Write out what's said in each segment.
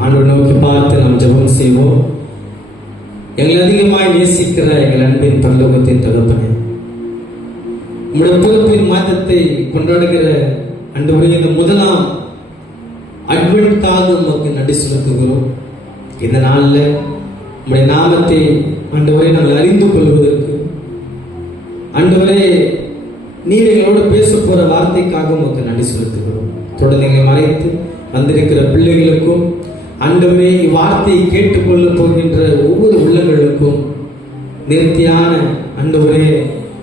ஆண்டவரை நோக்கி பார்த்து நாம் ஜெபம் செய்வோம். எங்களை அதிகமாய் நேசிக்கிற எங்கள் அன்பின் பரலோகத்தின் தகப்பனே, உங்களுடைய பிறப்பின் மாதத்தை கொண்டாடுகிற ஆண்டவரே, இந்த முதலாம் அட்வென்ட்காக உமக்கு நன்றி செலுத்துகிறோம். இந்த நாளில் உங்களுடைய நாமத்தை ஆண்டவரை நாங்கள் அறிந்து கொள்வதற்கு, ஆண்டவரே நீர் எங்களோட பேச போற வார்த்தைக்காக உமக்கு நன்றி செலுத்துகிறோம். தொடர்ந்து எங்களை மறைத்து வந்திருக்கிற பிள்ளைகளுக்கும், ஆண்டவரே இவ்வார்த்தையை கேட்டுக்கொள்ள போகின்ற ஒவ்வொரு உள்ளங்களுக்கும் நேர்த்தியான ஆண்டவரே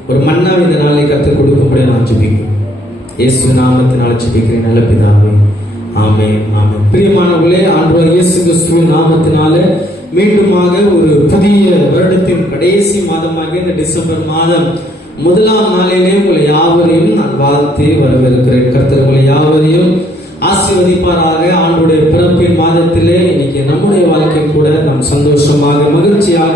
ஒரு மன்னாவை இந்த நாளை கற்றுக் கொடுக்கும்படியா நான் ஜெபிக்கிறேன். இயேசு நாமத்தினால் ஜெபிக்கிறேன் நல்ல பிதாவே, ஆமென் ஆமென். பிரியமானவர்களே, ஆண்டவர் இயேசு கிறிஸ்துவின் நாமத்தினால மீண்டுமாக ஒரு புதிய வருடத்தின் கடைசி மாதமாக இந்த டிசம்பர் மாதம் முதலாம் நாளிலே உங்களை யாவரையும் நான் வாழ்த்தி வரவேற்கிறேன். கர்த்தர் உங்களை யாவரையும் ஆசீர்வதிப்பாராக. ஆண்டுடைய பிறப்பின் மாதத்திலே இன்னைக்கு நம்முடைய வாழ்க்கை கூட நாம் சந்தோஷமாக மகிழ்ச்சியாக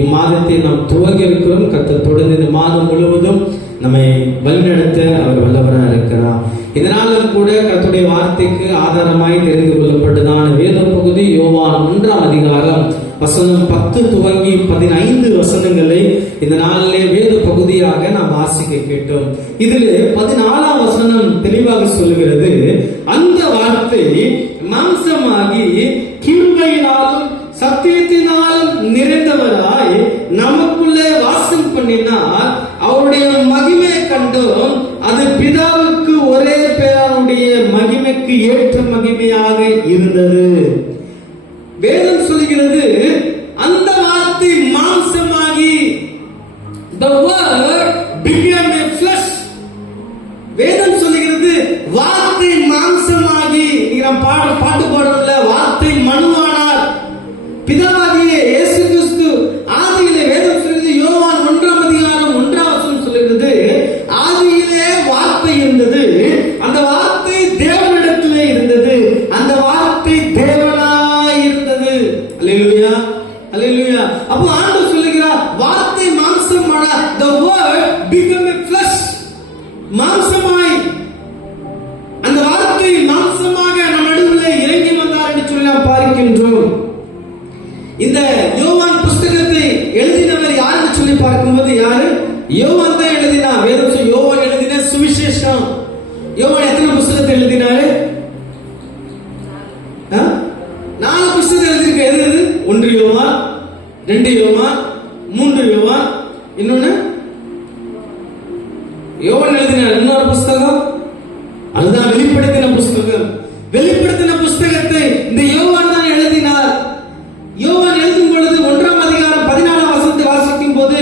இம்மாதத்தை நாம் துவங்கி இருக்கிறோம். கர்த்தர் தொடர்ந்து இந்த மாதம் முழுவதும் நம்மை வழிநடத்த அவர் வல்லவராக இருக்கிறார். இதனாலும் கூட கர்த்தருடைய வார்த்தைக்கு ஆதாரமாய் தெரிந்து கொள்ளப்பட்டதான வேத பகுதி யோவான் 1ஆம் அதிகாரம் வசனம் 10 துவங்கி 15 வசனங்களை இந்த நாளிலே வேத பகுதியாக நாம் வாசிக்க கேட்டோம். இதில் 14ஆம் வசனம் தெளிவாக சொல்லுகிறது, அந்த வார்த்தை மாம்சமாகி கிருபையினாலும் சத்தியத்தினாலும் நிறைந்தவராய் நமக்குள்ளே வாசம் பண்ணினார். அவருடைய மகிமை கண்டோம். அது பிதாவுக்கு ஒரே பேரானுடைய மகிமைக்கு ஏற்ற மகிமையாக இருந்தது. வேதம் சொல்கிறது, அந்த வார்த்தை மாம்சமாகி, the word became a flesh. வேதம் சொல்கிறது வார்த்தை மாம்சமாகி, நாம் பாட்டு பாடல, வார்த்தை மனுவானார். பிதாவாகிய இயேசு கிறிஸ்து ஆதியிலே வேதம் சொல்கிறது, யோவான் 1ஆம் அதிகாரம் 1ஆம் வசனம் சொல்கிறது, ஆதியிலே வார்த்தை இருந்தது, அந்த வார்த்தை தேவனிடத்திலே இருந்தது, அந்த வார்த்தை தேவனாய் இருந்தது. அல்லேலூயா அல்லேலூயா. அப்போ ஆண்டவர் சொல்லுகிறார், வார்த்தை மாம்சமான, the word became a flesh. மாம்சமாய், அந்த வார்த்தை மாம்சமாக நம் நடுவில் இறங்கி வந்தார் என்று சொல்லி நாம் பார்க்கின்றோம். இந்த யோவான் புஸ்தகத்தை எழுதினவர் யார் என்று சொல்லி பார்க்கும்போது யாரு? யோவான் தான் எழுதினார். வேதம் யோவான் எழுதின சுவிசேஷம். யோவான் எத்தனை புஸ்தகத்தை எழுதினாரு? 4 புஸ்தகம் எழுதியிருக்க. எது? 1 யோவான், 2 யோவான், 3 யோவான், இன்னொன்னு யோவான் எழுதினார் இன்னொரு புஸ்தகம், அதுதான் வெளிப்படுத்தின புஸ்தகம். வெளிப்படுத்தின புஸ்தகத்தை இந்த யோவான் தான் எழுதினார். யோவான் எழுதும் பொழுது 1ஆம் அதிகாரம் 14ஆம் வசனத்தை வாசிக்கும் போது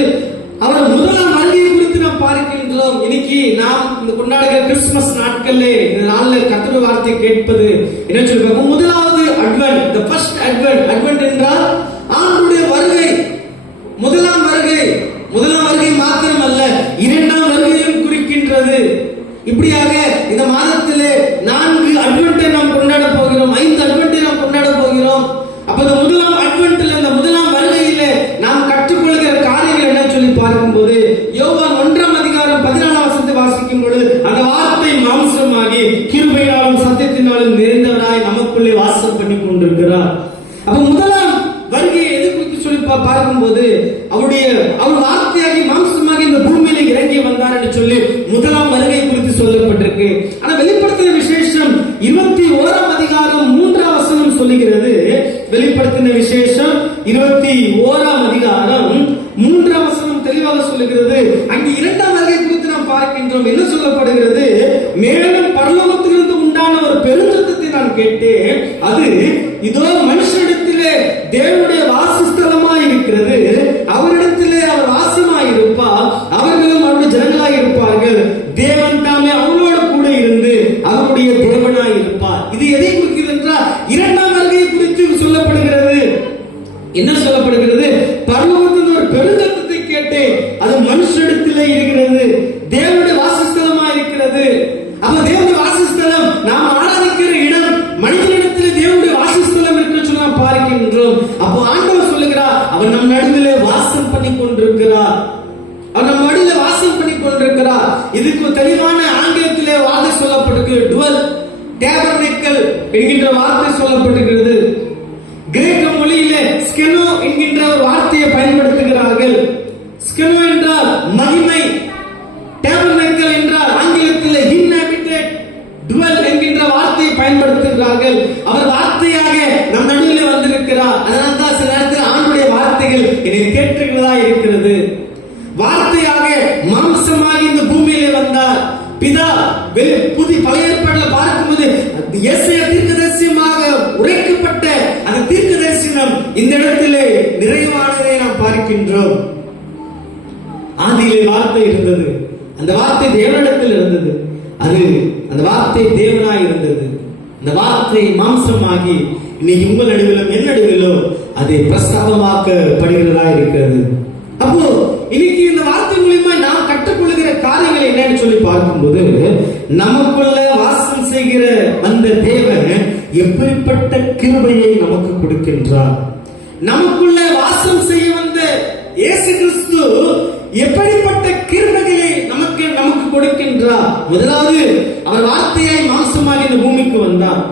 அவர் முதலாம் வருகையை குறித்து நாம் பார்க்கின்றோம். இன்னைக்கு நாம் இந்த கொண்டாடுகிற கிறிஸ்துமஸ் நாட்கள்ல இந்த நாளில் கர்த்தருடைய வார்த்தை கேட்பது என்ன சொல்றாங்க? முதலாவது advent, the first advent. Advent என்றால் ஆண்டவருடைய வருகை, முதலாம் வருகை. முதலாம் வருகை மாத்திரமல்ல, 2ஆம் வருகையும் குறிக்கின்றது. இப்படியாக இந்த மாதத்திலே 4 அட்வென்ட்டை நாம் கொண்டாட போகிறோம், 5 அட்வென்ட்டை நாம் கொண்டாட போகிறோம். அப்ப இந்த முதலாம் அட்வென்ட்ல, இந்த முதலாம் வருகையிலே நாம் கற்றுக்கொள்கிற காரியங்கள் என்ன சொல்லி பார்க்கும்போது, யோவான் 1ஆம் அதிகாரம் 14ஆம் வசனத்தை வாசிக்கும் பொழுது, அந்த வார்த்தை மாம்சமாகி கிருபையாலும் சத்தியத்தினாலும் நிறைந்தவராய் நமக்குள்ளே வாசம் பண்ணி கொண்டிருக்கிறார். அப்ப முதலாம் வருகையை எது குறித்து சொல்லி பார்க்கும்போது, அவர் வார்த்தையாகி மாம்சமாகி இந்த பூமியில இறங்கி வந்தார் என்று சொல்லி முதலாம் வருகை குறித்து சொல்லப்பட்டிருக்கு. ஆனா வெளிப்படுத்தின விசேஷம் 21ஆம் அதிகாரம் 3ஆம் வசனம் சொல்லுகிறது. வெளிப்படுத்தின விசேஷம் 21ஆம் அதிகாரம் 3ஆம் வசனம் தெளிவாக சொல்லுகிறது. அங்கு 2ஆம் வருகை குறித்து நாம் பார்க்கின்றோம். என்ன சொல்லப்படுகிறது? மேலும் பரலோகத்திலிருந்து உண்டான ஒரு பெருஞ்சத்தத்தை நான் கேட்டேன். அது இதோ மனுஷனிடத்திலே தேவனுடைய வாசஸ்தலமாய் இருக்கிறது, அவரிடத்திலே அவர் வாசமாய் இருப்பார், அவர்களும் அவருடைய ஜனங்களாய் இருப்பார்கள், தேவன் தாமே அவங்களோட கூட இருந்து அவருடைய தேவனாய் இருப்பார். இது எதை குறிக்கிறது என்றால் 2ஆம் வருகையை குறித்து சொல்லப்படுகிறது. என்ன சொல்லப்படுகிறது? பரலோகத்தில் ஒரு பெருஞ்சத்தத்தை கேட்டேன், அது மனுஷனிடத்திலே இருக்கிறது, தேவனுடைய வாசஸ்தலமா இருக்கிறது. அப்ப தேவனுடைய வாசஸ்தலம் நாம் ஆராதிக்கிற இடம், மனிதனிடத்திலே தேவனுடைய வாசஸ்தலம் இருக்கிறது சொல்லி நாம் பார்க்கின்றோம். அப்போ ஆண்டவர் சொல்லுகிறார், அவர் நம் நடுவிலே வாசம் பண்ணி கொண்டிருக்கிறார், அவர் நம் நடுவிலே வாசம் பண்ணி கொண்டிருக்கிறார். இதுக்கு தெளிவான ஆங்கிலத்திலே வார்த்தை சொல்லப்பட்டிருக்கு, டுவல் டேபர்னேக்கல் என்கின்ற வார்த்தை சொல்லப்பட்டிருக்கிறது. நிறைவேற்றுகிறதா இருக்கிறது. வார்த்தையாக மாம்சமாகி இந்த பூமியிலே வந்தார். பிதா புதிய பழைய ஏற்பாட்டில் பார்க்கும்போது எஸ்ஐயா தீர்க்கதரிசியமாக உரைக்கப்பட்ட அந்த தீர்க்க தரிசனம் இந்த இடத்திலே நிறைவானதை நாம் பார்க்கின்றோம். ஆதியிலே வார்த்தை இருந்தது, அந்த வார்த்தை தேவனிடத்தில் இருந்தது, அந்த வார்த்தை தேவனாய் இருந்தது. அந்த வார்த்தை மாம்சமாகி இன்னைக்கு உங்கள் நடுவிலும் என் நடுவிலும் அதை பிரஸ்தாபமாக்கப்படுகிறதா இருக்கிறது. அப்போ இன்னைக்கு இந்த வார்த்தை மூலமா நாம் கற்றுக்கொள்கிற காரியங்கள் என்னன்னு சொல்லி பார்க்கும்போது, நமக்குள்ள வாசம் செய்கிற அந்த தேவன் எப்படிப்பட்ட கிருபையை நமக்கு கொடுக்கின்றார். நமக்குள்ள வாசம் செய்ய வந்த இயேசு கிறிஸ்து எப்படிப்பட்ட கிருபைகளை நமக்கு கொடுக்கின்றார். முதலாவது, அவர் வார்த்தையாய் மாம்சமாக இந்த பூமிக்கு வந்தார்.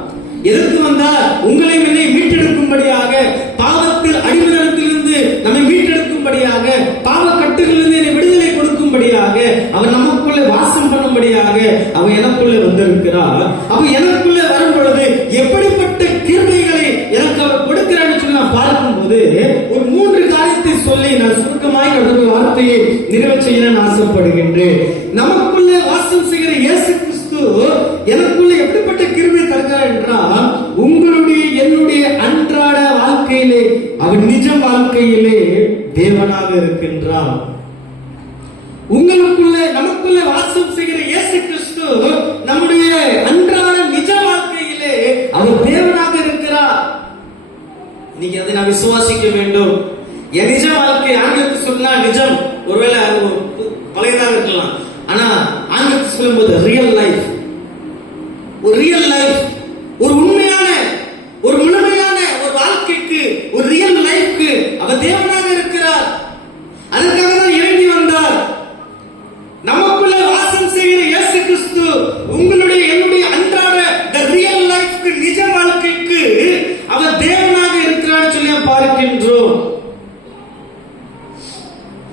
எதற்கு வந்தார்? உங்களை என்னை மீட்டெடுக்கும்படியாக, பாவத்தில் அடிமைத்தனத்திலிருந்து நம்மை மீட்டெடுக்கும்படியாக, பாவ கட்டுகளிலிருந்து என்னை விடுதலை கொடுக்கும்படியாக, அவர் நமக்குள்ளே வாசம் பண்ணும்படியாக அவர் எனக்குள்ளே வந்திருக்கிறார். அவர் எனக்குள்ளே வரும் பொழுது எப்படிப்பட்ட கிருபைகளை எனக்கு அவர் கொடுக்கிறான்னு சொல்லி நான் பார்க்கும்போது ஒரு 3 காரியத்தை சொல்லி நான் சுருக்கமாய் கடந்த வார்த்தையை நிறைவு செய்ய நான் ஆசைப்படுகின்றேன். நமக்குள்ளே வாசம் செய்கிற இயேசு கிறிஸ்து எனக்குள்ள எப்படிப்பட்ட கிருபை தருகிறார் என்றால், உங்களுடைய என்னுடைய அன்றாட வாழ்க்கையிலே அவர் நிஜ வாழ்க்கையிலே தேவனாக இருக்கின்றார். உங்களுக்குள்ளே நமக்குள்ளே வாசம் செய்கிற இயேசு கிறிஸ்து நம்முடைய அன்றாட நிஜ வாழ்க்கையிலே அவர் தேவனாக இருக்கிறார். நீங்க அதை நான் விசுவாசிக்க வேண்டும். என் நிஜ வாழ்க்கை ஆங்கிலத்தில் சொன்னா நிஜம், ஒருவேளை பழையதாக இருக்கலாம், ஆனா ஆங்கிலத்தில் சொல்லும்போது ரியல் லைஃப், ஒரு ரியல் லைஃப், ஒரு உண்மையான ஒரு முழுமையான ஒரு வாழ்க்கைக்கு, ஒரு ரியல் லைஃப்க்கு அவர் தேவனாக இருக்கிறார். அதற்காக தான் இறங்கி வந்தார். நமக்குள்ள வாசம் செய்கிற இயேசு கிறிஸ்து உங்களுடைய என்னுடைய அன்றாட ரியல் லைஃப்க்கு, நிஜ வாழ்க்கைக்கு அவர் தேவனாக இருக்கிறார் சொல்லி பார்க்கின்றோம்.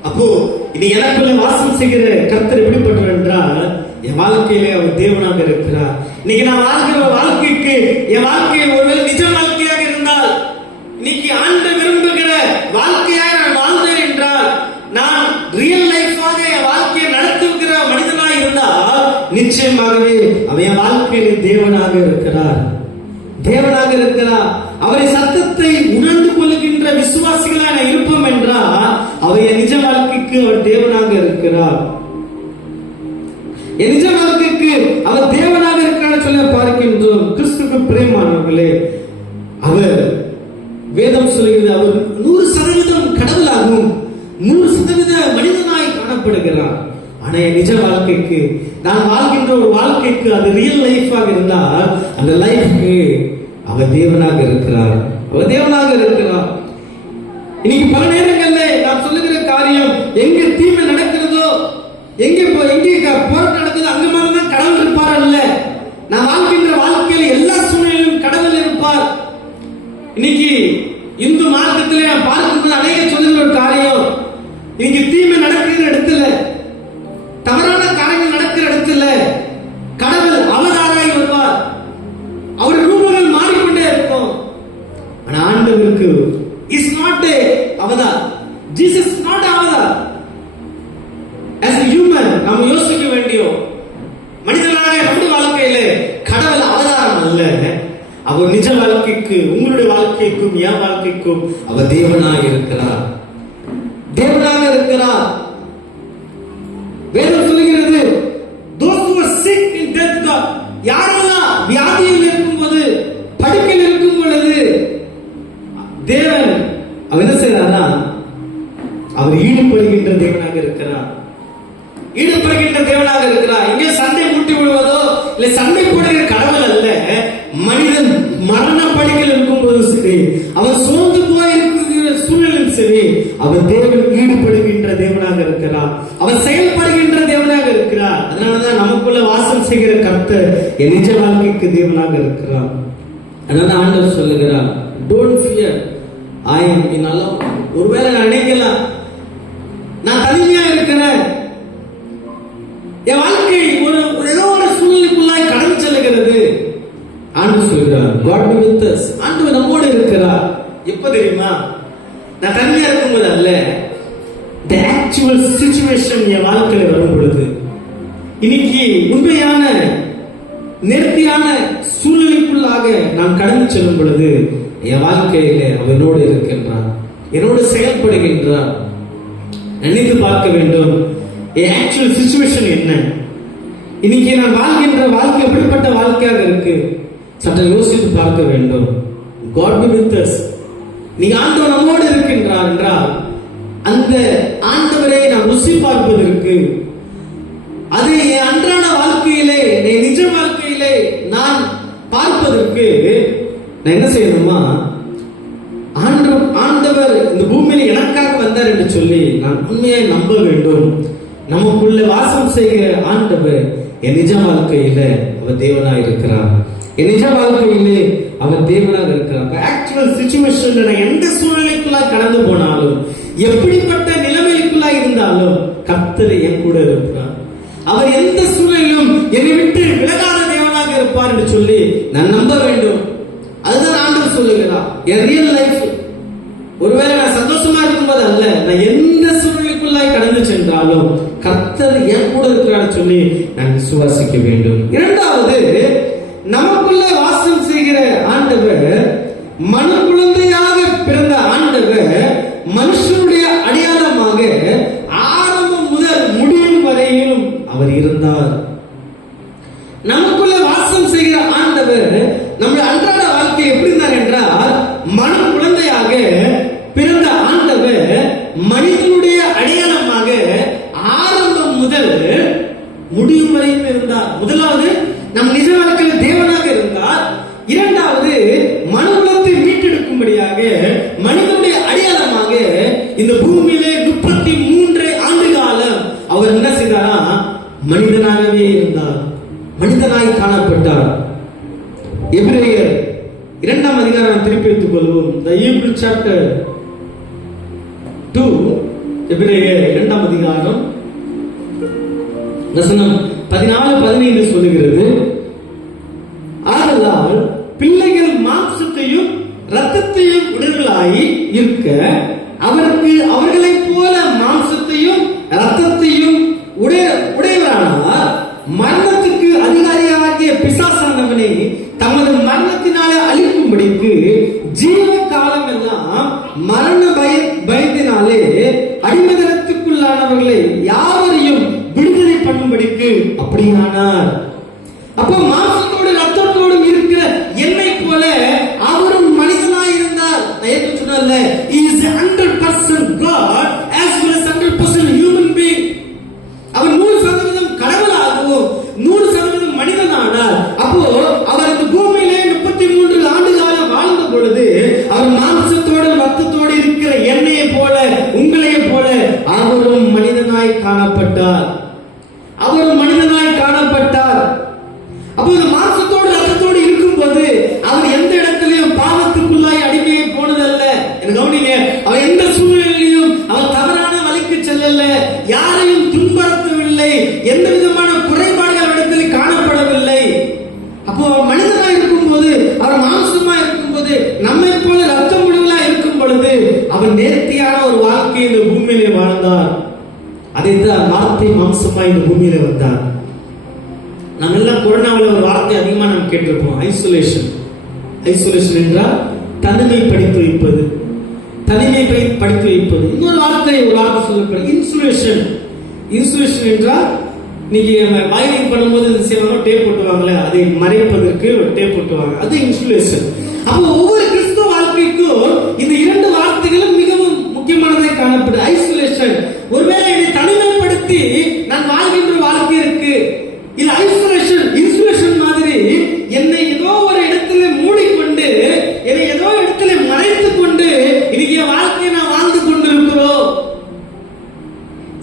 அப்போ இது எனக்குள்ள வாசம் செய்கிற கர்த்தர் எப்படிப்பட்டவர் என்றால், என் வாழ்க்கையிலே அவர் தேவனாக இருக்கிறார். இன்னைக்கு நான் வாழ்கிற வாழ்க்கைக்கு என் வாழ்க்கை ஒருவேளை நிஜ வாழ்க்கையாக இருந்தால், இன்னைக்கு ஆண்டு விரும்புகிற வாழ்க்கையாக நான் வாழ்ந்தேன் என்றால், நான் ரியல் லைஃபாக என் வாழ்க்கையை நடத்துகிற மனிதனாக இருந்தால், நிச்சயமாகவே அவன் என் வாழ்க்கையிலே தேவனாக இருக்கிறார், தேவனாக இருக்கிறார். அவரை சத்தத்தை உணர்ந்து கொள்ளுகின்ற விசுவாசிகளான இருப்போம் என்றால், அவருடைய நிஜ வாழ்க்கைக்கு அவர் தேவனாக இருக்கிறார். நிஜ வாழ்க்கைக்கு அவர் தேவனாக இருக்கிறார் சொல்ல பார்க்கின்றோம். கிறிஸ்துவுக்கு பிரியமானவர்களே, அவர் வேதம் சொல்கிறது அவர் 100% கடவுளாகவும் 100% மனிதனாய் காணப்படுகிறார். ஆனா நிஜ வாழ்க்கைக்கு, நான் வாழ்கின்ற ஒரு வாழ்க்கைக்கு அது ரியல் லைஃபாக இருந்தால், அந்த லைஃப்க்கு அவர் தேவனாக இருக்கிறார், அவர் தேவனாக இருக்கிறார். இன்னைக்கு பல நேரங்களில் நான் சொல்லுகிற காரியம், எங்க தீமை நடக்கிறதோ, எங்கே போராட்டம் நடக்குது, அங்க மாதிரிதான் கடவுள் இருப்பார் அல்ல. நான் வாழ்கின்ற வாழ்க்கையில் எல்லா சூழ்நிலையிலும் கடவுள் இருப்பார். இன்னைக்கு இந்து மார்க்கத்திலே நான் பார்க்கும்போது அநேக சொல்லுகிற ஒரு காரியம், இன்னைக்கு தீமை நடக்கிற இடத்துல, தவறான காரியங்கள் நடக்கிற இடத்துல கடவுள் அவதாராய் வருவார். அவருடைய ரூபங்கள் மாறிக்கொண்டே இருக்கும். ஆனா ஆண்டவருக்கு is not Avatar, Jesus not Avatar. as a human நாம் யோசிக்க வேண்டியோம், மனிதனாக நம்முடைய வாழ்க்கையிலே கடவுள் அவதாரம் அல்ல, அவர் நிஜ வாழ்க்கைக்கு, உங்களுடைய வாழ்க்கைக்கும் என் வாழ்க்கைக்கும் அவர் தேவனாக இருக்கிறார், தேவனாக இருக்கிறார். வேதம் சொல்லுகிறது, those who are sick in death, யாரெல்லாம் வியாதியில் இருக்கும்போது, படுக்கையில் இருக்கும் பொழுது, தேவன் அவர் என்ன செய்யறாரா, அவர் ஈடுபடுகின்ற தேவனாக இருக்கிறார், ஈடுபடுகின்ற தேவனாக இருக்கிறார். இங்கே சண்டை மூட்டி விடுவதோ இல்லை சண்டை போடுகிற கடவுள் அல்ல. மனிதன் மரண படுக்கையில் இருக்கும் போது சரி, அவர் சோர்ந்து போய் இருக்கிற சூழலும் சரி, அவர் தேவன் ஈடுபடுகின்ற தேவனாக இருக்கிறார், அவர் செயல்படுகின்ற தேவனாக இருக்கிறார். அதனாலதான் நமக்குள்ள வாசம் செய்கிற கர்த்தர் என் நிஜ வாழ்க்கைக்கு தேவனாக இருக்கிறார். அதனால ஆண்டவர் சொல்லுகிறார், don't fear, I am in alone. ஒருவேளை நான் நினைக்கலாம், நான் தனிமையா இருக்கிறேன், என் வாழ்க்கை ஏதோ ஒரு சூழ்நிலைக்குள்ளாய் கடந்து செல்லுகிறது. ஆண்டவர் சொல்கிறார், God be with us. ஆண்டவர் நம்மோடு இருக்கிறார். எப்ப தெரியுமா? நான் தனியா இருக்கும்போது அல்ல, the actual situation என் வாழ்க்கையில வரும் பொழுது, இன்னைக்கு உண்மையான நேர்த்தியான சூழ்நிலைக்குள்ளாக நான் கடந்து செல்லும் பொழுது என் வாழ்க்கையில அவனோடு இருக்கின்றான், என்னோடு செயல்படுகின்றான். நினைத்து பார்க்க வேண்டும், என் ஆக்சுவல் சிச்சுவேஷன் என்ன, இன்னைக்கு நான் வாழ்கின்ற வாழ்க்கை எப்படிப்பட்ட வாழ்க்கையாக இருக்கு, சற்று யோசித்து பார்க்க வேண்டும். God be with us. நீ ஆண்டவர் நம்மோடு இருக்கின்றார் என்றால் அந்த ஆண்டவரை நாம் ருசி பார்ப்பதற்கு, அது என் அன்றாட வாழ்க்கையிலே, என் நிஜ வாழ்க்கையிலே நான் பார்ப்பதற்கு நான் என்ன செய்யணுமா, ஆண்டவர் இந்த பூமியில எனக்காக வந்தார் என்று சொல்லி நான் உண்மையாய் நம்ப வேண்டும். நமக்குள்ள வாசம் செய்கிற ஆண்டவர் என் நிஜ வாழ்க்கையில அவர் தேவனாய் இருக்கிறார், என் நிஜ வாழ்க்கையிலே அவர் தேவனாக இருக்கிறார். ஆக்சுவல் சிச்சுவேஷன்ல நான் எந்த சூழ்நிலைக்குள்ளா கடந்து போனாலும், எப்படிப்பட்ட நிலைமைக்குள்ளா இருந்தாலும் கர்த்தர் என் கூட இருக்கிறார். அவர் எந்த சூழ்நிலையிலும் என்னை விட்டு விலகாத தேவனாக இருப்பார் என்று சொல்லி நான் நம்ப வேண்டும். அதுதான் ஆண்டவர் சொல்லுகிறார். என் ரியல் லைஃப், ஒருவேளை நான் சந்தோஷமா இருக்கும்போது அல்ல, நான் எந்த சூழ்நிலைக்குள்ளாய் கடந்து சென்றாலும் கர்த்தர் என் கூட இருக்கிறார் சொல்லி நான் விசுவாசிக்க வேண்டும். இரண்டாவது, நமக்குள்ள வாசம் செய்கிற ஆண்டவர், மனு குழந்தையாக பிறந்த ஆண்டவர் மனுஷனுடைய அடையாளமாக ஆரம்பம் முதல் முடியும் வரையிலும் அவர் இருந்தார். நமக்குள்ள வாசம் செய்கிற ஆண்டவர் நம்முடைய அன்றாட வாழ்க்கை எப்படி இருந்தார் என்றால், மனு குழந்தையாக பிறந்த ஆண்டவர் மனிதனுடைய அடையாளமாக ஆரம்பம் முதல் முடியும் வரையும் இருந்தார். முதலாவது நம் நிஜ வாழ்க்கையில் தேவனாக இருந்தார். இரண்டாவது, மனுக்குலத்தை மீட்டெடுக்கும்படியாக மனிதனுடைய அடையாளமாக இந்த பூமியிலே 33 ஆண்டு காலம் அவர் என்ன செய்தாரா, மனிதனாகவே இருந்தார், மனிதனாய் காணப்பட்டார். எபிரேயர் 2ஆம் அதிகாரம் திருப்பி எடுத்துக் கொள்வோம். The Hebrew chapter 2, எபிரேயர் 2ஆம் அதிகாரம் வசனம் 14-15 சொல்லுகிறது, ஆதலால் பிள்ளைகள் மாம்சத்தையும் இரத்தத்தையும் உடல்களாய் இருக்க அவர்களைப் போல மாம்சத்தையும் இரத்தத்தையும் உடையவரானார். மரணத்துக்கு அதிகாரியாகிய பிசாசானவனை தமது மரணத்தினாலே அழிக்கும்படிக்கு ஜீவ காலம் எல்லாம் மரண பயத்தினாலே அடிமதனத்துக்குள்ளானவர்களை யாவரையும் விடுதலை பண்ணும்படிக்கு அப்படியானார். அப்ப மாம்சத்தோடு ரத்தத்தோடும் இருக்கிற என்னை போல அவரும் மனிதனாய் இருந்தார். நான் சொன்னல, he is 100% God as well as 100% human being. அவர் 100% கடவுளாகவும் 100% மனிதனானார். அப்போ அவர் இந்த பூமியிலே 33 ஆண்டு காலம் வாழ்ந்த பொழுது அவர் மாம்சத்தோடு ரத்தத்தோடு இருக்கிற என்னையை போல உங்களையே போல அவரும் மனிதனாய் காணப்பட்டார். அவரும் மனிதனாய் காணப்பட்டார். அப்போ இந்த மாம்சத்தோடு ரத்தத்தோடு இருக்கும் போது அவர் எந்த இடத்திலையும் பாவத்துக்குள்ளாய் அடிமையை போனதல்ல. எனக்கு கவனிங்க, அவர் எந்த சூழ்நிலையிலும் அவர் தவறான வழிக்கு செல்லல, யாரையும் துன்புறுத்தவில்லை, எந்த விதமான குறைபாடுகள் இடத்தில் காணப்படவில்லை. அப்போ மனிதனாய் இருக்கும் போது, அவர் மாம்சமா இருக்கும் போது, நம்மை போல ரத்த முடிவுகளா இருக்கும் பொழுது அவர் நேர்த்தியான ஒரு வாழ்க்கை இந்த பூமியிலே வாழ்ந்தார். அதைத்தான் வார்த்தை மாம்சமா இந்த பூமியில வந்தார். நம்ம எல்லாம் கொரோனாவில் ஒரு வார்த்தை அதிகமா நம்ம கேட்டிருப்போம், ஐசோலேஷன். ஐசோலேஷன் என்றால் தனிமைப்படுத்தி வைப்பது, தனிமைப்படுத்தி வைப்பது. இன்னொரு வார்த்தை சொல்லப்படும், இன்சுலேஷன். இன்சுலேஷன் என்றால் நீங்க வயலிங் பண்ணும்போது செய்வாங்க, டேப் போட்டுவாங்களே, அதை மறைப்பதற்கு ஒரு டேப் போட்டுவாங்க, அது இன்சுலேஷன். அப்போ ஒவ்வொரு கிறிஸ்துவ வாழ்க்கைக்கும் இந்த 2 வார்த்தைகளும் மிகவும் முக்கியமானதாக காணப்படுது. ஐசோலேஷன், ஒருவேளை என்னை தனிமைப்படுத்தி நான் வாழ்கின்ற வாழ்க்கை இருக்கு. இது ஐசோலேஷன். இன்சுலேஷன் மாதிரி என்னை ஏதோ ஒரு இடத்துல மூடிக்கொண்டு, என்னை ஏதோ இடத்துல மறைத்துக் கொண்டு இன்னைக்கு என் வாழ்க்கையை நான் வாழ்ந்து கொண்டிருக்கிறோம்.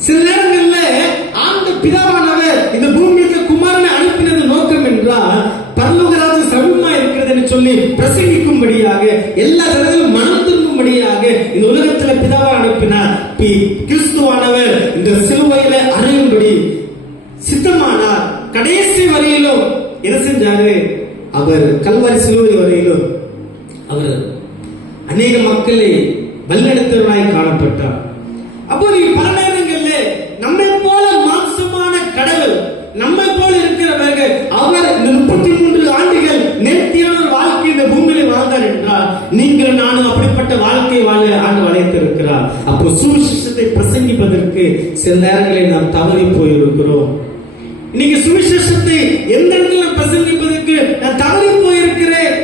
சில நேரங்கள்ல ஆண்டு பிதாவானவர் இந்த பூமிக்கு குமாரனை அனுப்பினது நோக்கம் என்றால் பரலோகராஜ சமூகமா இருக்கிறது என்று சொல்லி பிரசங்கிக்கும்படியாக, எல்லா ஜனங்களும் மனம் திரும்பும்படியாக இந்த உலகத்துல பிதாவை அனுப்பினார். கிறிஸ்துவானவர் இந்த சிலுவையில அறையும்படி சித்தமானார். கடைசி வரையிலும் என்ன செஞ்சாரு, அவர் கல்வாரி சிலுவை வரையிலும் அவர் அநேக மக்களை வழிநடத்துவனாய் காணப்பட்டார். அப்போ நீ பல நேரங்கள்ல நம்மை போல மாம்சமான கடவுள், நம்மை போல இருக்கிறவர்கள், அவர் 33 ஆண்டுகள் நேர்த்தியான ஒரு வாழ்க்கை இந்த பூமியில வாழ்ந்தார் என்றால் நீங்கள் நானும் அப்படிப்பட்ட வாழ்க்கை வாழ ஆண்டு அழைத்திருக்கிறார். அப்போ சுவிசேஷத்தை பிரசங்கிப்பதற்கு சில நேரங்களில் நாம் தவறி போயிருக்கிறோம். இன்னைக்கு சுவிசேஷத்தை எந்த இடத்துல பிரசங்கிப்பதற்கு நான் தவறி போயிருக்கிறேன்.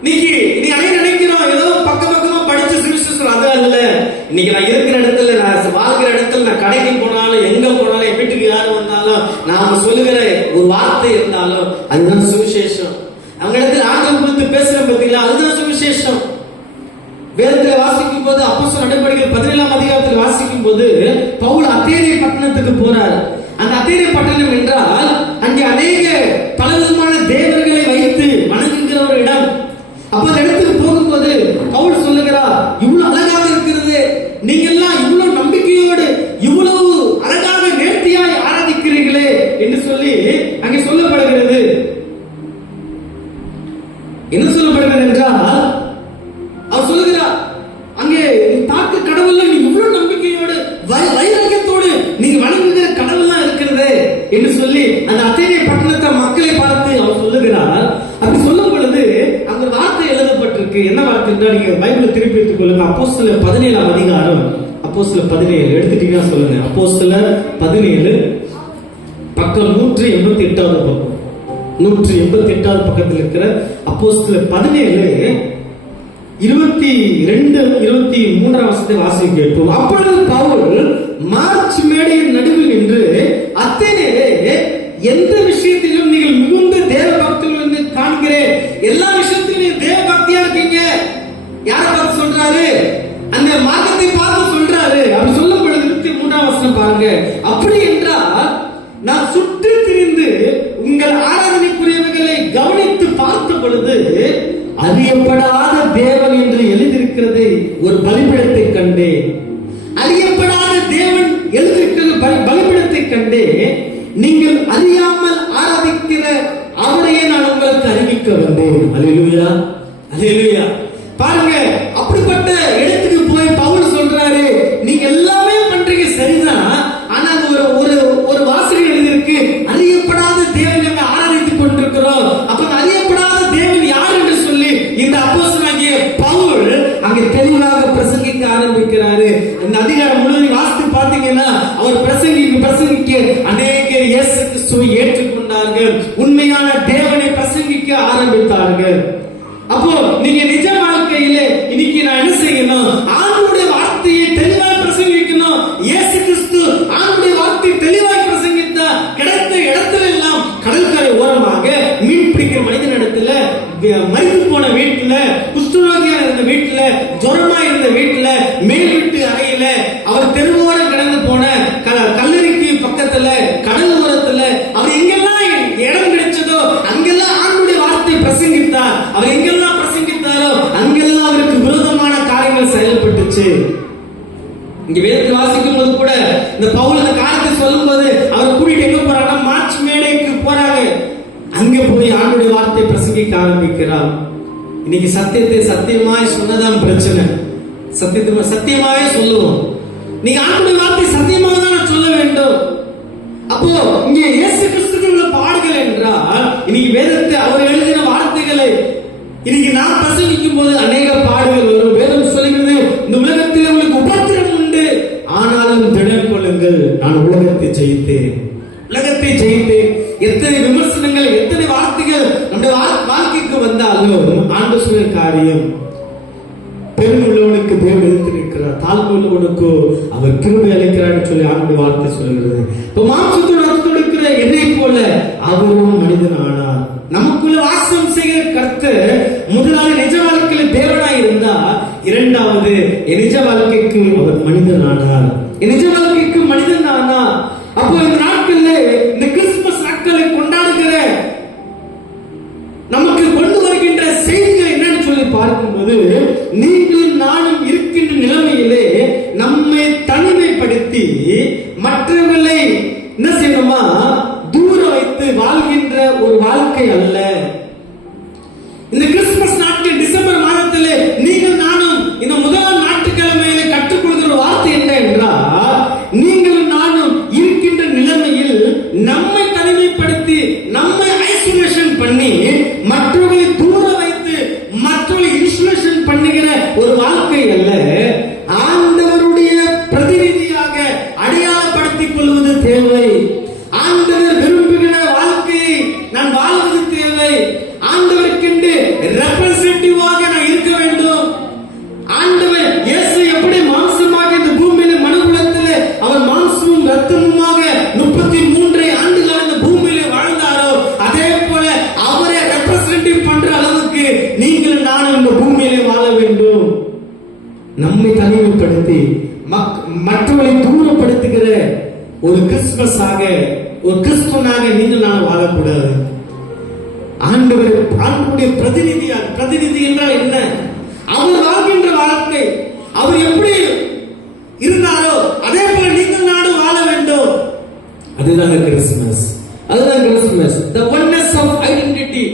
இன்னைக்கு நீ நினைக்கிறோம் ஏதோ பக்கமா படிச்ச சுவிசேஷம் அது அல்ல. இன்னைக்கு நான் இருக்கிற இடத்துல, நான் வாழ்கிற இடத்துல, நான் கடைக்கு போனாலும் எங்க போனாலும் என் வீட்டுக்கு யாரும் வந்தாலும் நாம சொல்லுகிற ஒரு வார்த்தை இருந்தாலும் அதுதான் சுவிசேஷம். அவங்க இடத்துல ஆண்டவர் குறித்து பேசுற பத்தில அதுதான் சுவிசேஷம். வேதத்துல வாசிக்கும் போது அப்போஸ்தலர் நடவடிக்கைகள் 17ஆம் அதிகாரத்தில் வாசிக்கும் போது பவுல் அத்தேனே பட்டணத்துக்கு போறார். அந்த அத்தேனே பட்டணம் என்றால் அங்கே அநேக பலவிதமான தேவர்களை வைத்து வணங்குகிற ஒரு இடம். அப்ப அந்த இடத்துக்கு போகும்போது பவுல் சொல்லுகிறார், இவ்வளவு அழகாக இருக்கிறது, நீங்க எல்லாம் இவ்வளவு நம்பிக்கையோடு இவ்வளவு அழகாக நேர்த்தியாய் ஆராதிக்கிறீர்களே என்று சொல்லி அங்கே சொல்லப்படுகிறது. என்ன சொல்லப்படுகிறது என்றால் அவர் சொல்லுகிறார், அங்கே தாக்கு கடவுள்ல நீ இவ்வளவு நம்பிக்கையோடு வைராக்கியத்தோடு நீங்க வணங்குகிற கடவுள் தான் இருக்கிறது என்று சொல்லி அந்த அத்தேனே பட்டணத்தை மக்களை பார்த்து அவர் சொல்லுகிறார். அப்படி சொல்லும் பொழுது அங்க ஒரு வார்த்தை எழுதப்பட்டிருக்கு. என்ன வார்த்தை என்றால் நீங்க பைபிளை திருப்பி எடுத்துக் கொள்ளுங்க. அப்போஸ்தலர் 17ஆம் அதிகாரம், அப்போஸ்தலர் 17 எடுத்துட்டீங்கன்னா சொல்லுங்க. அப்போஸ்தலர் 17 பக்கம் 188வது பக்கம், 188வது பக்கத்தில் இருக்கிற அப்போஸ்தலர் 17 22 23 வசனத்தை வாசிக்க கேட்போம். அப்பொழுது பவுல் மார்ச் மேடையின் நடுவில் நின்று, அத்தேனேவே, எந்த விஷயத்திலும் நீங்கள் மிகுந்த தேவ பக்திகள் என்று காண்கிறேன். எல்லா விஷயத்திலும் நீங்க தேவ பக்தியா இருக்கீங்க. யாரை பார்த்து சொல்றாரு? அந்த மார்க்கத்தை பார்த்து சொல்றாரு. அப்படி சொல்லும் பொழுது 23ஆம் வசனம் பாருங்க. அப்படி என்றால் நான் சுற்றி திரிந்து உங்கள் ஆராதனைக்குரியவர்களை கவனித்து பார்த்த பொழுது அறியப்படாத தேவன் என்று எழுதியிருக்கிறதை ஒரு பலிபீடத்தை கண்டேன். அறியப்படாத தேவன் எழுதியிருக்கிற பலிபீடத்தை கண்டேன். நீங்கள் அறியாமல் ஆராதிக்கிற அவரையே நான் உங்களுக்கு அறிவிக்க வந்தேன். அல்லேலூயா, அல்லேலூயா. பாருங்க, அப்படிப்பட்ட இடத்துக்கு போய் பவுல் சொல்றாரு, நீங்க எல்லாமே பண்றீங்க சரிதான், ஆனா ஒரு வாசகம் எழுதியிருக்கு, அறியப்படாத தேவன் நாங்க ஆராதித்துக் கொண்டிருக்கிறோம். அப்ப அறியப்படாத தேவன் யார் என்று சொல்லி இந்த அப்போஸ்தலனாகிய பவுல் அங்கே தெளிவாக பிரசங்கிக்க ஆரம்பிக்கிறாரு. இந்த அதிகாரம் முழுவதும் வாசித்து பார்த்தீங்கன்னா அவர் பிரசங்கிக்க அநேகர் இயேசு கிறிஸ்துவை ஏற்றுக்கொண்டார்கள், உண்மையான தேவனை பிரசங்கிக்க ஆரம்பித்தார்கள். அப்போ நீங்க நிஜ வாழ்க்கையிலே இன்னைக்கு நான் என்ன செய்யணும்? ஆண்டவருடைய வார்த்தையை தெளிவாய் பிரசங்கிக்கணும். இயேசு கிறிஸ்து ஆண்டவருடைய வார்த்தையை தெளிவாய் பிரசங்கித்தா கிடைத்த இடத்துல எல்லாம் கடற்கரை ஓரமாக மீன் பிடிக்கிற மனிதன் இடத்துல, மரித்து போன வீட்டுல, குஷ்டரோகியா இருந்த வீட்டுல, ஜுரமா இருந்த வீட்டுல, மேல் வீட்டு அறையில, அவர் தெருவோட கிடந்து போன கல்லறைக்கு பக்கத்துல, கடல் ஓரத்துல, அவர் எங்கெல்லாம் இடம் கிடைச்சதோ அங்கெல்லாம் ஆண்டவருடைய வார்த்தை பிரசங்கித்தார். அவர் எங்கெல்லாம் பிரசங்கித்தாரோ அங்கெல்லாம் அவருக்கு விரோதமான காரியங்கள் செயல்பட்டுச்சு. இங்க வேதத்தை வாசிக்கும் போது கூட இந்த பவுல் அந்த காரியத்தை சொல்லும் போது அவர் கூட்டிட்டு எங்க போறாங்க? மார்ச் மேடைக்கு போறாங்க. அங்க போய் ஆண்டவருடைய வார்த்தை பிரசங்கிக்க ஆரம்பிக்கிறார். இன்னைக்கு சத்தியத்தை சத்தியமாய் சொன்னதான் பிரச்சனை. சத்தியத்தை சத்தியமாவே சொல்லுவோம். நீங்க ஆண்டவருடைய வார்த்தை சத்தியமாக தான் சொல்ல வேண்டும். அப்போ இங்க இயேசு கிறிஸ்துவுக்கு உள்ள பாடுகள் என்றால் இன்னைக்கு வேதத்தை அவர் எழுதின வார்த்தைகளை இன்னைக்கு நாம் பிரசங்கிக்கும் போது அநேக பாடுகள் வரும். வேதம் சொல்லுகிறது, இந்த உலகத்தில் உங்களுக்கு உபத்திரவம் உண்டு, ஆனாலும் திடன் கொள்ளுங்கள், நான் உலகத்தை ஜெயித்தேன், உலகத்தை ஜெயித்தேன். எத்தனை விமர்சனங்கள், எத்தனை வார்த்தைகள் நம்முடைய வாழ்க்கைக்கு வந்தாலும் ஆண்டவர் சொன்ன காரியம், பெரும் உள்ளவனுக்கு தேவன் எடுத்திருக்கிறார், தாழ்வு உள்ளவனுக்கு அவர் கிருபை அளிக்கிறார் சொல்லி ஆண்டவருடைய வார்த்தை சொல்லுகிறது. இப்போ மாம்சத்தோடு அறுத்தொடுக்கிற என்னை போல அவரும் மனிதன் ஆனார். நமக்குள்ள வாசம் செய்கிற கர்த்தர் முதலாவது நிஜ வாழ்க்கையில் தேவனாய் இருந்தா, இரண்டாவது என் நிஜ வாழ்க்கைக்கு அவர் மனிதன் ஆனார், என் நிஜ வாழ்க்கைக்கு மனிதன் ஆனார். அப்போ இந்த நாட்கள்ல இந்த கிறிஸ்துமஸ் நாட்களை கொண்டாடுகிற நமக்கு கொண்டு வருகின்ற செய்திகள் என்னன்னு சொல்லி பார்க்கும்போது, நீங்களும் நானும் இருக்கின்ற நிலைமையிலே நம்மை தனிமைப்படுத்தி மற்றவர்களை என்ன செய்யணுமா தூர வைத்து வாழ்கின்ற ஒரு வாழ்க்கை அல்ல. இந்த கிறிஸ்துமஸ் நாட்கள் டிசம்பர் மாதத்திலே நீங்கள் பயன்படுத்தி மற்றவர்களை தூரப்படுத்துகிற ஒரு கிறிஸ்துமஸாக, ஒரு கிறிஸ்துவனாக நீங்கள் நான் வாழக்கூடாது. ஆண்டவருடைய பிரதிநிதி என்றால் என்ன? அவர் வாழ்கின்ற வாழ்க்கை, அவர் எப்படி இருந்தாரோ அதே போல நீங்கள் நானும் வாழ வேண்டும். அதுதான் கிறிஸ்துமஸ். அதுதான் Christmas. The oneness of identity.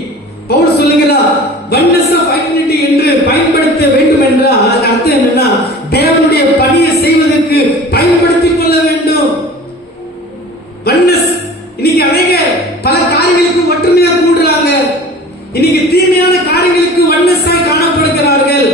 Paul சொல்லுகிறார், oneness of identity என்று பயன்படுத்த வேண்டும் என்றால் அது அர்த்தம் என்னன்னா, தேவனுடைய பணியை செய்வதற்கு பயன்படுத்திக் கொள்ள வேண்டும். oneness. இன்னைக்கு அநேக பல காரியங்களுக்கு ஒற்றுமையா கூடுறாங்க. இன்னைக்கு தீமையான காரியங்களுக்கு oneness-ஆய் காணப்படுகிறார்கள்.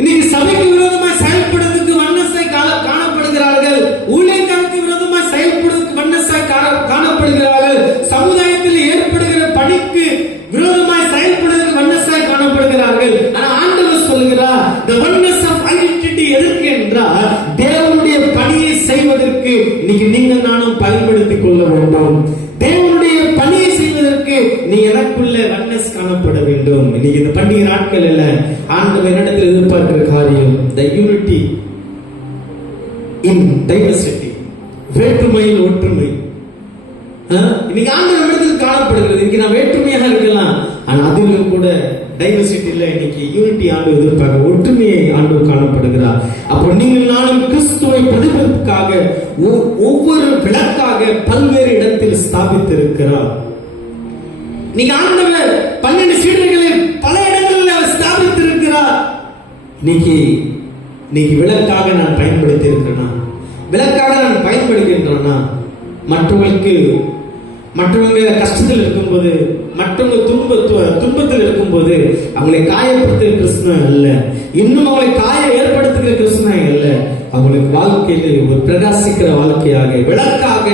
இன்னைக்கு சபைக்கு விரோதமாய் செயல்படுவதற்கு oneness-ஆய் காணப்படுகிறார்கள். ஊழியர்களுக்கு விரோதமாய் செயல்படுவதற்கு oneness-ஆய் காணப்படுகிறார்கள். சமுதாயத்தில் ஏற்படுகிற பணிக்கு விரோதமாய் செயல்படுவதற்கு oneness-ஆய் காணப்படுகிறார்கள். ஆனா ஆண்டவர் சொல்கிறார், the oneness of identity எதற்கு என்றால் தேவனுடைய பணியை செய்வதற்கு இன்னைக்கு நீங்கள் நானும் பயன்படுத்திக் கொள்ள வேண்டும். தேவனுடைய பணியை செய்வதற்கு நீ எனக்குள்ள oneness காணப்பட வேண்டும். இன்னைக்கு இந்த பண்டிகை நாட்கள் இல்ல, ஆண்டவர் என்னிடத்தில் எதிர்பார்க்கிற காரியம் the unity in diversity. வேற்றுமையில் ஒற்றுமை. இன்னைக்கு ஆண்டவர் இடத்தில் காணப்படுகிறது. இன்னைக்கு நான் வேற்றுமையாக இருக்கலாம், ஆனா அதிலும் கூட டைவர்சிட்டி இல்ல, இன்னைக்கு யூனிட்டி ஆண்டவர் எதிர்பார்க்க, ஒற்றுமையை ஆண்டவர் காணப்படுகிறார். அப்போ நீங்கள் நானும் கிறிஸ்துவை பிரதிபலிப்புக்காக ஒவ்வொரு விளக்காக பல்வேறு இடத்தில் ஸ்தாபித்திருக்கிறார். நீங்க ஆண்டவர் 12 சீடர்களை பல இடங்களில் அவர் ஸ்தாபித்திருக்கிறார். இன்னைக்கு விளக்காக நான் பயன்படுத்தி இருக்கிறேனா? விளக்காக நான் பயன்படுகின்றேனா? மற்றவங்க கஷ்டத்தில் இருக்கும்போது, மற்றவங்க துன்பத்தில் இருக்கும்போது அவங்களை காயப்படுத்துகிற கிறிஸ்துவன் அல்ல, இன்னும் அவங்களை காயம் ஏற்படுத்துகிற கிறிஸ்துவன் அல்ல. அவங்களுக்கு வாழ்க்கையில் ஒரு பிரகாசிக்கிற வாழ்க்கையாக, விளக்காக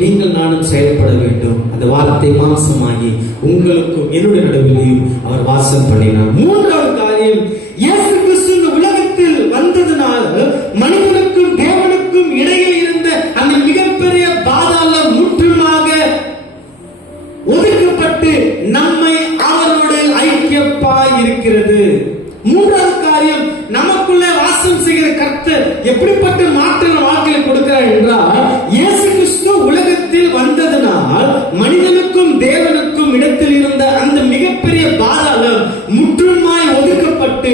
நீங்கள் நானும் செயல்பட வேண்டும். அந்த வார்த்தை மாம்சமாகி உங்களுக்கும் என்னுடைய நடுவிலையும் அவர் வாசம் பண்ணினார். மூன்றாவது காரியம், இயேசு கிறிஸ்து இந்த உலகத்தில் வந்ததனால் மனிதனுக்கும் தேவனுக்கும் இடையில் இருந்த அந்த மிகப்பெரிய பாதாளம் முற்றுமாக ஒதுக்கப்பட்டு நம்மை அவரோடு ஐக்கியப்பாய் இருக்கிறது. மூன்றாவது காரியம், நமக்குள்ளே வாசம் செய்கிற கர்த்தர் எப்படிப்பட்ட மாற்றம் வாழ்க்கையில் கொடுக்கிறார் என்றால், இயேசு கிறிஸ்து உலகத்தில் வந்ததனால் மனிதனுக்கும் தேவனுக்கும் இடத்தில் இருந்த அந்த மிகப்பெரிய பாதாளம் முற்றுமாய் ஒதுக்கப்பட்டு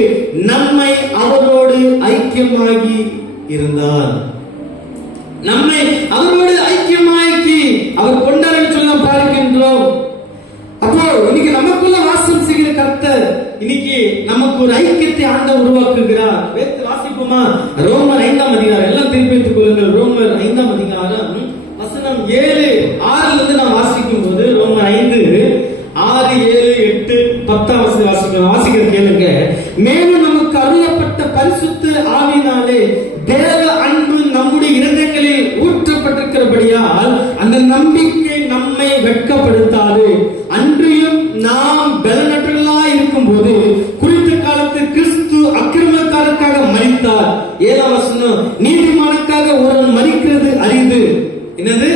நம்மை அவரோடு ஐக்கியமாகி இருந்தார். நம்மை அவரோடு ஐக்கியமாக்கி அவர் கொண்டாட சொல்ல பார்க்கின்றோம். அப்போ இன்னைக்கு நமக்குள்ள வாசம் செய்கிற கர்த்தர் இன்னைக்கு நமக்கு ஒரு ஐக்கியத்தை ஆண்டவர் உருவாக்குகிறார். வேதத்தை வாசிப்போமா? ரோமர் 5ஆம் அதிகாரம், எல்லாம் திருப்பி வைத்துக் கொள்ளுங்கள். ரோமர் 5ஆம் அதிகாரம் வசனம் 7, 6 இருந்து நாம் வாசிக்கும் போது, ரோமர் 5, 6, 7, 8, 10 வாசிக்கிற கேளுங்க. மேலும் நமக்கு அருளப்பட்ட பரிசுத்த ஆவியினாலே தேவ அன்பு நம்முடைய இருதயங்களில் ஊற்றப்பட்டிருக்கிறபடியால் அந்த நம்பிக்கை நம்மை வெட்கப்படுத்தாது. அன்றியும் நாம் பலனற்றவர்களாய் இருக்கும் போது குறித்த காலத்தில் கிறிஸ்து அக்கிரமக்காரருக்காக மரித்தார். 7ஆம் வசனம், நீதிமானுக்காக ஒருவன் மரிக்கிறது அரிது. என்னது?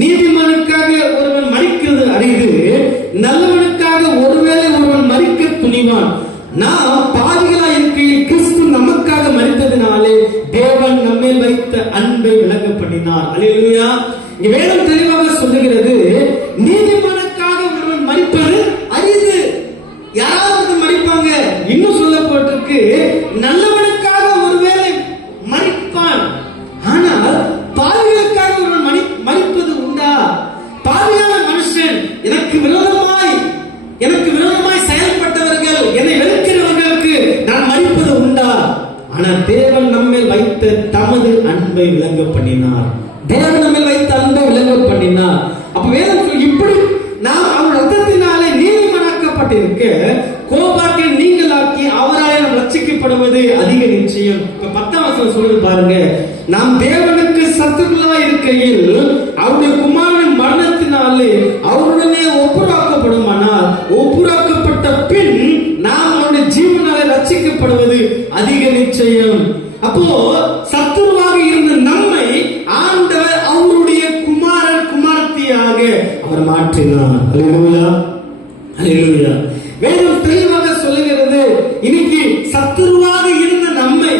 நீதிமானுக்காக ஒருவன் மரிக்கிறது அரிது, நல்லவனுக்காக ஒருவேளை ஒருவன் மரிக்க துணிவான். நாம் பாவிகளாய் இருக்கையில் கிறிஸ்து நமக்காக மரித்ததினாலே தேவன் நம்மேல் வைத்த அன்பை விளங்க பண்ணினார். அல்லேலூயா. இங்க வேதம் தெளிவாக சொல்லுகிறது, நீதிமானுக்காக ஒருவன் மரிப்பது அரிது. யாராவது மரிப்பாங்க. இன்னும் சொல்லப்பட்டிருக்கு, நல்லவனுக்காக ஒருவேளை மரிப்பான். ஆனால் பாவிகளுக்காக ஒருவன் மரிப்பது உண்டா? பாவியான மனுஷன், எனக்கு விரோதமாய் செயல்பட்டவர்கள், என்னை வெறுக்கிறவர்களுக்கு நான் மரிப்பது உண்டா? ஆனால் தேவன் நம்மேல் வைத்த தமது அன்பை விளங்க பண்ணினார். தேவன் நம்மேல் வைத்த அன்பை விளங்க பண்ணினார். அப்ப வேதம் இப்படி நாம் அவர் ரத்தத்தினாலே நீதிமானாக்கப்பட்டிருக்க கோபாட்டை நீங்களாக்கி அவரால் நாம் ரட்சிக்கப்படுவது அதிக நிச்சயம். இப்ப 10ஆம் வசனம் சொல்லுது பாருங்க, நாம் தேவனுக்கு சத்துருக்களாய் இருக்கையில் அவருடைய குமாரனின் மரணத்தினாலே அவருடனே ஒப்புராக்கப்படுமானால், ஒப்புராக்கப்பட்ட பின் நாம் அவருடைய ஜீவனாலே ரட்சிக்கப்படுவது அதிக நிச்சயம். அப்போ சத்துருவாக இருந்த நம்மை ஆண்டவர் அவருடைய குமாரத்தியாக அவர் மாற்றினார். அல்லேலூயா, அல்லேலூயா. வேதம் தெளிவாக சொல்லுகிறது, இன்னைக்கு சத்துருவாக இருந்த நம்மை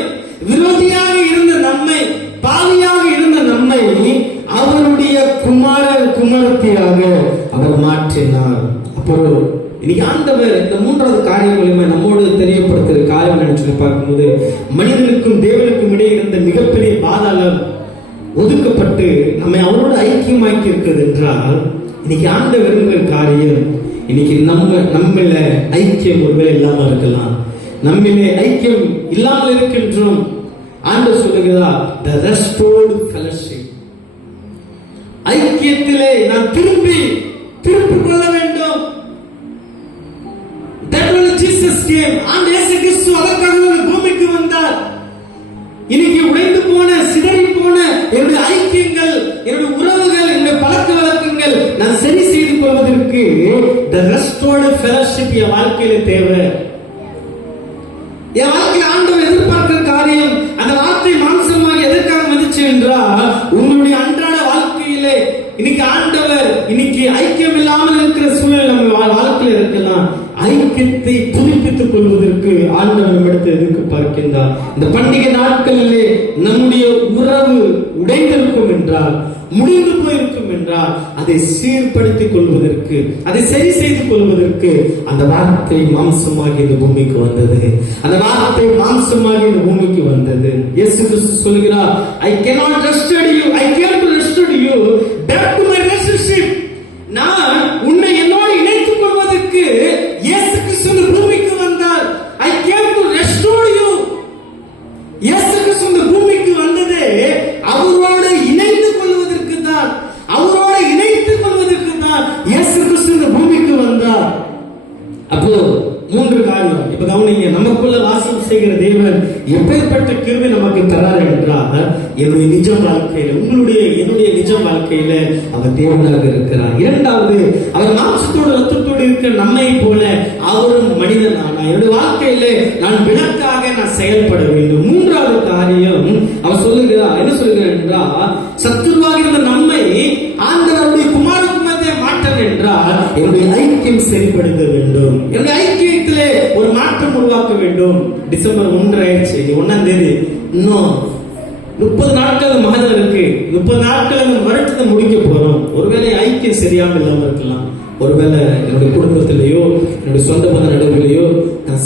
மாற்றினார். அப்புறம் இன்னைக்கு ஆண்டவர் இந்த மூன்றாவது காரியம் மூலமா நம்மோடு தெரியப்படுத்துற காரியம் நினைச்சு பார்க்கும்போது, மனிதனுக்கும் தேவனுக்கும் இடையே இருந்த மிகப்பெரிய பாதாளம் ஒதுக்கப்பட்டு நம்மை அவரோட ஐக்கியமாக்கி இருக்கிறது என்றால், இன்னைக்கு ஆண்டவர் விரும்புகிற காரியம், இன்னைக்கு நம்மள ஐக்கியம் ஒருவேளை இல்லாம இருக்கலாம், நம்மளே ஐக்கியம் இல்லாமல் இருக்கின்றோம். ஆண்டவர் சொல்லுகிறார், the restored fellowship, ஐக்கியத்திலே நான் திருப்பிக் கொள்ள வேண்டும். That was Jesus came. ஆண்டவர் இயேசு கிறிஸ்து அதற்காக பூமிக்கு வந்தார். இன்னைக்கு உடைந்து போன, சிதறி போன என்னுடைய ஐக்கியங்கள், என்னுடைய உறவுகள், என்னுடைய பழக்க வழக்கங்கள் நான் சரி செய்து கொள்வதற்கு the restored fellowship என் வாழ்க்கையில தேவை. என் வாழ்க்கையில் ஆண்டவர் எதிர்பார்க்கிற காரியம், அந்த வார்த்தை மாம்சமாக எதற்காக வந்துச்சு என்றால், உங்களுடைய அன்றாட வாழ்க்கையிலே இன்னைக்கு ஆண்டவர் இன்னைக்கு ஐக்கியம் இல்லாமல் இருக்கிற சூழல் நம்ம வாழ்க்கையில் இருக்கலாம். ஐக்கியத்தை புதுப்பித்துக் கொள்வதற்கு ஆண்டவர் நம்மிடத்தில் எதிர்க்க பார்க்கின்றார். இந்த பண்டிகை நாட்களிலே நம்முடைய உறவு உடைந்திருக்கும் என்றால், முடிந்து போயிருக்கும் என்றால், அதை சீர்படுத்திக் கொள்வதற்கு, அதை சரி செய்து கொள்வதற்கு அந்த வார்த்தை மாம்சமாகி இந்த பூமிக்கு வந்தது. அந்த வார்த்தை மாம்சமாகி இந்த பூமிக்கு வந்தது. இயேசு கிறிஸ்து சொல்கிறார், I cannot restore you, I came to restore you back to my relationship. நான் உன்னை என்னோடு இணைத்துக் கொள்வதற்கு இயேசு கிறிஸ்து பூமிக்கு வந்தார். I came to restore you. இயேசு கிறிஸ்து பூமிக்கு வந்ததே அவரோடு இணைந்து கொள்வதற்கு தான், அவரோடு இணைத்துக் கொள்வதற்கு தான் இயேசு கிறிஸ்து பூமிக்கு வந்தார். அப்போ மூன்று காரியம் இப்ப கவனிங்க. நமக்குள்ள வாசம் செய்கிற தேவன் எப்பேற்பட்ட கிருபை நமக்கு தரார் என்றால், என்னுடைய நிஜ வாழ்க்கையில, உங்களுடைய என்னுடைய நிஜ வாழ்க்கையில அவர் தேவனாக இருக்கிறார். இரண்டாவது, அவர் மாம்சத்தோடு ரத்தத்தோடு இருக்கிற நம்மை போல அவரும் மனிதனானா, என்னுடைய வாழ்க்கையில நான் விளக்காக நான் செயல்பட வேண்டும். மூன்றாவது காரியம் அவர் சொல்லுகிறார், என்ன சொல்லுகிறார் என்றால், சத்துருவாக இருந்த நம்மை ஆண்டவருடைய குமாரகுமாரத்தை மாற்றம் என்றால் என்னுடைய ஐக்கியம் சரிப்படுத்த வேண்டும். என்னுடைய ஐக்கியத்திலே ஒரு மாற்றம் உருவாக்க வேண்டும். டிசம்பர் 1 ஆயிடுச்சு, 1ஆம் தேதி, இன்னும் 30 நாட்கள் மாதம் இருக்கு. 30 நாட்கள் அந்த வருடத்தை முடிக்க போறோம். ஒருவேளை ஐக்கியம் சரியாமல் இல்லாம இருக்கலாம். ஒருவேளை என்னுடைய குடும்பத்திலேயோ, என்னுடைய சொந்த பந்த நடுவிலேயோ,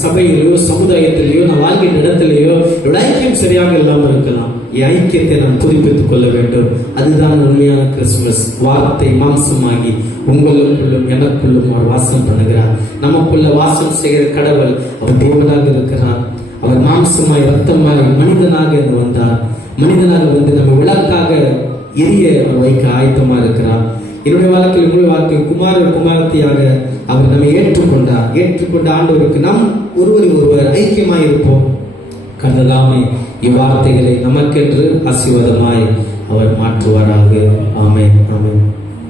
சபையிலேயோ, சமுதாயத்திலேயோ, நான் வாழ்க்கை இடத்திலேயோ என்னோட ஐக்கியம் சரியாக இல்லாமல் இருக்கலாம். என் ஐக்கியத்தை நான் புதுப்பித்துக் கொள்ள வேண்டும். அதுதான் உண்மையான கிறிஸ்துமஸ். வார்த்தை மாம்சமாகி உங்களுக்குள்ளும் எனக்குள்ளும் அவர் வாசம் பண்ணுகிறார். நமக்குள்ள வாசம் செய்கிற கடவுள் அவர் தேவனாக இருக்கிறார். அவர் மாம்சமாய் ரத்தமாய் மனிதனாக வந்தார். மனிதனாக வந்து நம்ம விளக்காக எரிய வைக்க ஆயத்தமா இருக்கிறார். என்னுடைய வாழ்க்கையில், உங்களுடைய வாழ்க்கை குமாரத்தியாக அவர் நம்மை ஏற்றுக்கொண்ட ஆண்டவருக்கு நாம் ஒருவர் ஐக்கியமாய் இருப்போம். கர்த்ததாமே இவ்வார்த்தைகளை நமக்கென்று ஆசீர்வாதமாய் அவர் மாற்றுவாராக. ஆமென், ஆமென்.